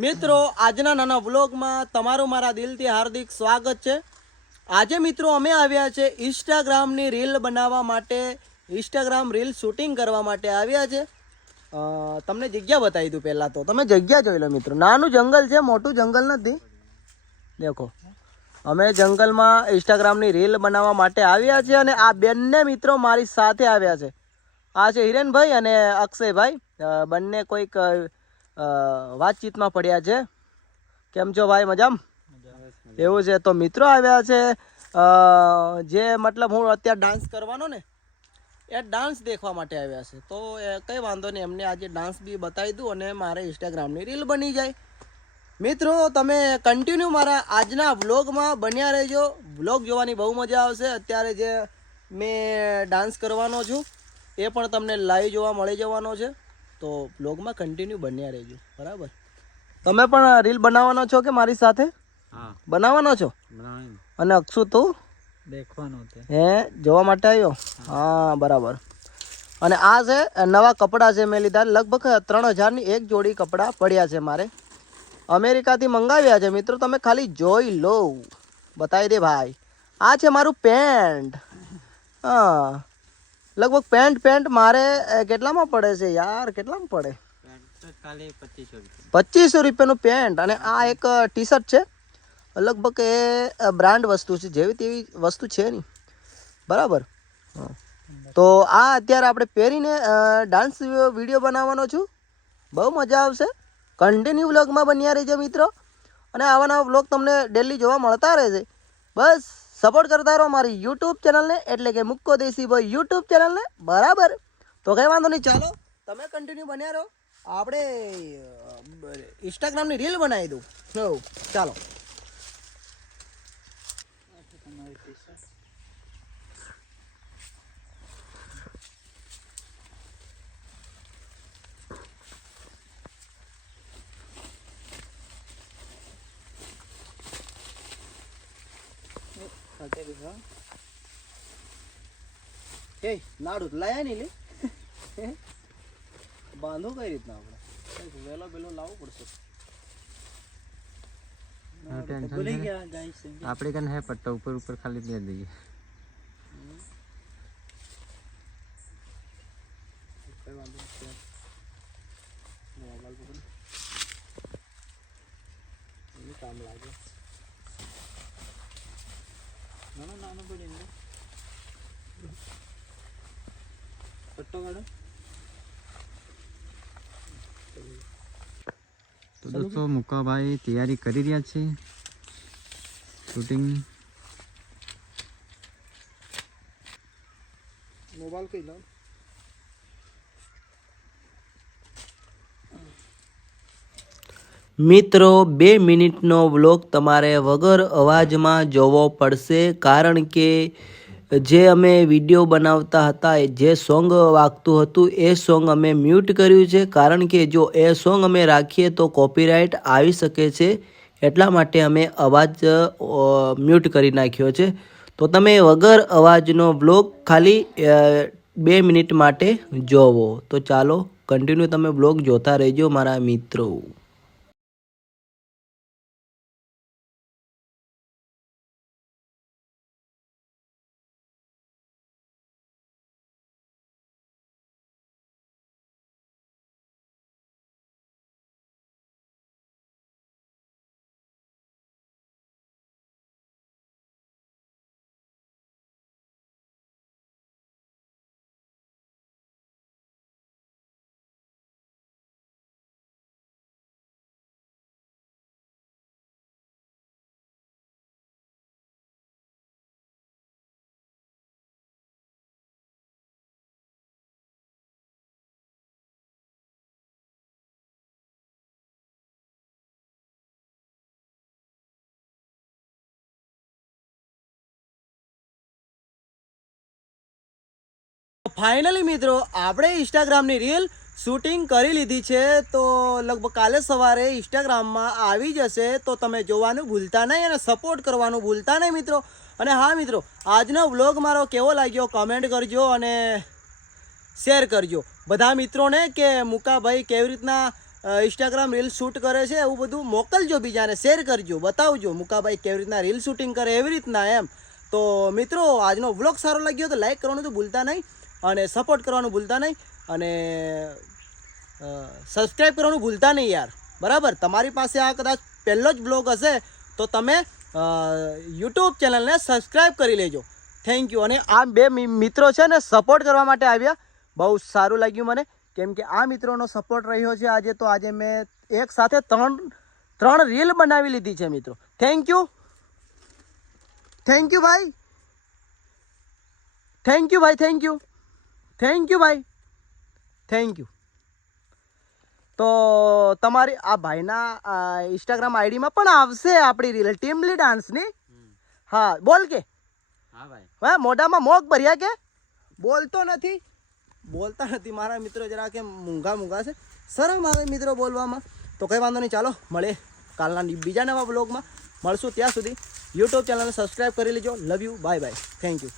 મિત્રો, આજના નાના વ્લોગમાં તમારું મારા દિલથી હાર્દિક સ્વાગત છે. આજે મિત્રો અમે આવ્યા છે ઇન્સ્ટાગ્રામની રીલ બનાવવા માટે, ઇન્સ્ટાગ્રામ રીલ શૂટિંગ કરવા માટે આવ્યા છે. તમને જગ્યા બતાવી દઉં પહેલાં તો. તમે જગ્યા જોઈ લો મિત્રો. નાનું જંગલ છે, મોટું જંગલ નથી. દેખો. અમે જંગલમાં ઇન્સ્ટાગ્રામની રીલ બનાવવા માટે આવ્યા છે અને આ બંને મિત્રો મારી સાથે આવ્યા છે. આ છે હિરેનભાઈ અને અક્ષયભાઈ. બંને કોઈક વાતચીતમાં પડ્યા છે. કેમ છો ભાઈ? મજામ? એવું છે. તો મિત્રો આવ્યા છે. જે મતલબ હું અત્યારે ડાન્સ કરવાનો ને, એ ડાન્સ દેખવા માટે આવ્યા છે. તો એ કંઈ વાંધો નહીં. એમને આજે ડાન્સ બી બતાવી દઉં અને મારે ઇન્સ્ટાગ્રામની રીલ બની જાય. મિત્રો, તમે કન્ટિન્યુ મારા આજના વ્લોગમાં બન્યા રહેજો. વ્લોગ જોવાની બહુ મજા આવશે. અત્યારે જે મેં ડાન્સ કરવાનો છું, એ પણ તમને લાઈવ જોવા મળી જવાનો છે. તો બ્લોગમાં કન્ટિન્યુ બન્યા રહેજો બરાબર? તમે પણ રીલ બનાવવાનો છો કે મારી સાથે? હા. બનાવવાનો છો? અને અક્ષુ તું? દેખવાનું હે? જોવા માટે આવ્યો? હા. બરાબર. અને આ છે નવા કપડાં છે મેં લીધા. લગભગ ત્રણ હજારની એક જોડી કપડાં પડ્યા છે મારે. અમેરિકાથી મંગાવ્યા છે. મિત્રો તમે ખાલી જોઈ લો. બતાવી દે ભાઈ. આ છે મારું પેન્ટ. હા. લગભગ પેન્ટ પેન્ટ મારે કેટલામાં પડે છે યાર? કેટલામાં પડે? પચીસો રૂપિયાનું પેન્ટ અને આ એક ટી શર્ટ છે. લગભગ એ બ્રાન્ડ વસ્તુ છે. જેવી તેવી વસ્તુ છે નહીં. બરાબર? તો આ અત્યારે આપણે પહેરીને ડાન્સ વીડિયો બનાવવાનો છું. બહુ મજા આવશે. કન્ટિન્યુ વ્લોગમાં બન્યા રહેજો મિત્રો. અને આવા નવા વ્લોગ તમને ડેલી જોવા મળતા રહેશે. બસ. સપોર્ટ કરતા રહો મારી યુટ્યુબ ચેનલને એટલે કે મુક્કો દેશી ભાઈ યુટ્યુબ ચેનલને બરાબર? તો કંઈ વાંધો નહીં, ચાલો, તમે કન્ટિન્યુ બન્યા રહો. આપણે ઇન્સ્ટાગ્રામની રીલ બનાવી દઉં. ચાલો. એ લાડુ લાયા નહીં લે. બાંધો કઈ રીતના આપણે? વેલો બેલો લાવવો પડશે. ભૂલી ગયા આપણે કને હે પટ્ટા ઉપર ઉપર ખાલી બે દઈએ. કામ લાગે. નાનો નાનો એમને પટ્ટો કાઢો. તો દોસ્તો મુકાભાઈ તૈયારી કરી રહ્યા છે. શૂટિંગ મોબાઈલ કઈ લાવ. મિત્રો, બે મિનિટનો વ્લોગ તમારે વગર અવાજમાં જોવો પડશે કારણ કે જે અમે વીડિયો બનાવતા હતા જે સોંગ વાગતું હતું, એ સોંગ અમે મ્યુટ કર્યું છે. કારણ કે જો એ સોંગ અમે રાખીએ તો કોપીરાઇટ આવી શકે છે. એટલા માટે અમે અવાજ મ્યુટ કરી નાખ્યો છે. તો તમે વગર અવાજનો વ્લોગ ખાલી બે મિનિટ માટે જોવો. તો ચાલો, કન્ટિન્યુ તમે વ્લોગ જોતા રહેજો, મારા મિત્રો. ફાઇનલી મિત્રો, આપણે ઇન્સ્ટાગ્રામની રીલ શૂટિંગ કરી લીધી છે, તો લગભગ કાલે સવારે ઇન્સ્ટાગ્રામમાં આવી જશે, તો તમે જોવાનું ભૂલતા નહીં અને સપોર્ટ કરવાનું ભૂલતા નહીં મિત્રો. અને હા મિત્રો, આજનો વ્લોગ મારો કેવો લાગ્યો કમેન્ટ કરજો અને શેર કરજો. બધા મિત્રોને કે મુકાભાઈ કેવી રીતના ઇન્સ્ટાગ્રામ રીલ શૂટ કરે છે એવું બધું મોકલજો બીજાને શેર કરજો, બતાવજો મુકાભાઈ કેવી રીતના રીલ શૂટિંગ કરે, એવી રીતના એમ. તો મિત્રો, આજનો વ્લોગ સારો લાગ્યો તો લાઈક કરવાનું તો ભૂલતા નહીં. અને સપોર્ટ કરવાનું ભૂલતા નહીં અને સબસ્ક્રાઈબ કરવાનું ભૂલતા નહીં યાર. બરાબર? તમારી પાસે આ કદાચ પહેલો જ બ્લોગ હશે, તો તમે યુટ્યુબ ચેનલને સબસ્ક્રાઈબ કરી લેજો. થેન્ક યુ અને આ બે મિત્રો છે ને સપોર્ટ કરવા માટે આવ્યા. બહુ સારું લાગ્યું મને. કેમ કે આ મિત્રોનો સપોર્ટ રહ્યો છે આજે, તો આજે મેં એક સાથે ત્રણ ત્રણ રીલ બનાવી લીધી છે મિત્રો. થેન્ક યુ થેન્ક યુ ભાઈ. થેન્ક યુ ભાઈ. થેન્ક યુ થેન્ક યુ ભાઈ. થેન્ક યુ તો તમારી આ ભાઈના ઇન્સ્ટાગ્રામ આઈડીમાં પણ આવશે આપણી રીલ ટીમલી ડાન્સની હા બોલ કે. હા ભાઈ. હા મોઢામાં મોગ ભર્યા કે? બોલતો નથી. બોલતા નથી. મારા મિત્રો જરા કે મૂંઘા મૂંઘા છે. શરમ આવે મિત્રો બોલવામાં. તો કંઈ વાંધો નહીં ચાલો મળે કાલના બીજા નવા બ્લોગમાં મળશું ત્યાં સુધી. યુટ્યુબ ચેનલને સબસ્ક્રાઈબ કરી લેજો. Love you bye bye thank you